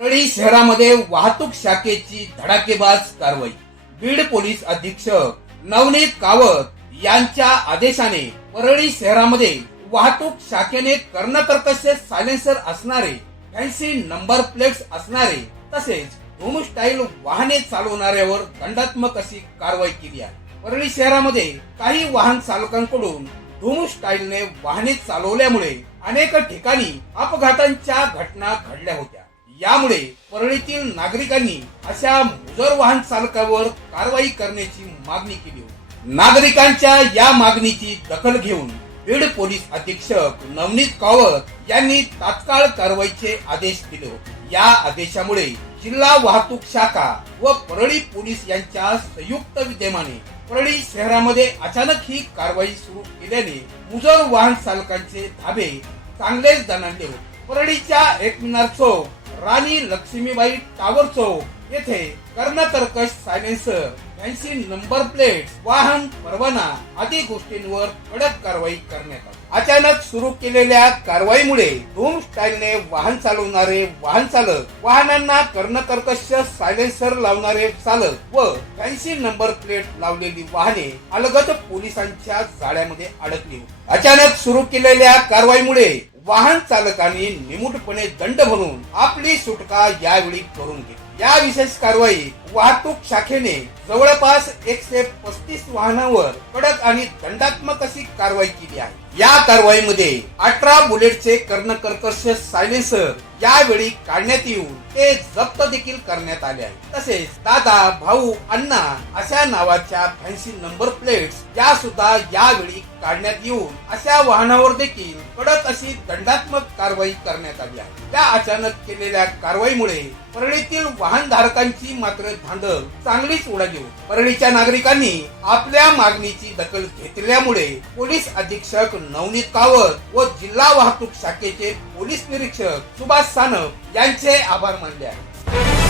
परळी शहरामध्ये वाहतूक शाखेची धडाकेबाज कारवाई. बीड पोलीस अधीक्षक नवनीत कावत यांच्या आदेशाने परळी शहरामध्ये वाहतूक शाखेने कर्णकर्कश सायलेन्सर असणारे फॅन्सी नंबर प्लेट्स असणारे तसेच धूम स्टाईल वाहने चालवणाऱ्यावर दंडात्मक अशी कारवाई केली आहे. परळी शहरामध्ये काही वाहन चालकांकडून धूम स्टाईलने वाहने चालवल्यामुळे अनेक ठिकाणी अपघातांच्या घटना घडल्या होत्या. यामुळे परळीतील नागरिकांनी अशा मुजर वाहन चालकावर कारवाई करण्याची मागणी केली होती. नागरिकांच्या या मागणीची दखल घेऊन बीड पोलीस अधीक्षक नवनीत कावत यांनी तात्काळ कारवाईचे आदेश दिले होते. या आदेशामुळे जिल्हा वाहतूक शाखा व परळी पोलीस यांच्या संयुक्त विद्यमाने परळी शहरामध्ये अचानक ही कारवाई सुरू केल्याने मुजर वाहन चालकांचे धाबे चांगलेच दणाणले होते. परळीच्या एकमिनार चौक राणी लक्ष्मीबाई टावर चौक. येथे कर्णकर्कश सायलेन्सर फॅन्सी नंबर प्लेट वाहन परवाना आदी गोष्टींवर कडक कारवाई करण्यात आली अचानक सुरू केलेल्या कारवाईमुळे धूम स्टाईलने वाहन चालवणारे वाहन चालक वाहनांना कर्णकर्कश सायलेन्सर लावणारे चालक व फॅन्सी नंबर प्लेट लावलेली वाहने अलगत पोलिसांच्या जाळ्यामध्ये अडकली होती. अचानक सुरू केलेल्या कारवाईमुळे वाहन चालकांनी निमूटपणे दंड भरून आपली सुटका यावेळी करून घेतली या विशेष कारवाई वाहतूक शाखेने जवळपास एकशे पस्तीस वाहनावर कडक आणि दंडात्मक अशी कारवाई केली आहे. या कारवाईमध्ये अठरा बुलेटचे कर्णकर्कश सायलेन्सर यावेळी काढण्यात येऊन ते जप्त देखील करण्यात आले आहे तसेच दादा भाऊ अण्णा अशा नावाच्या फॅन्सी नंबर प्लेट्स या सुद्धा यावेळी काढण्यात येऊन अशा वाहनावर देखील कडक अशी दंडात्मक कारवाई करण्यात आली आहे. त्या अचानक केलेल्या कारवाईमुळे परळीतील वाहनधारकांची मात्र धांदल चांगलीच उडाली घेऊन परळीच्या नागरिकांनी आपल्या मागणीची दखल घेतल्यामुळे पोलीस अधीक्षक नवनीत कावत व जिल्हा वाहतूक शाखेचे पोलीस निरीक्षक सुभाष सानप यांचे आभार मानले आहेत.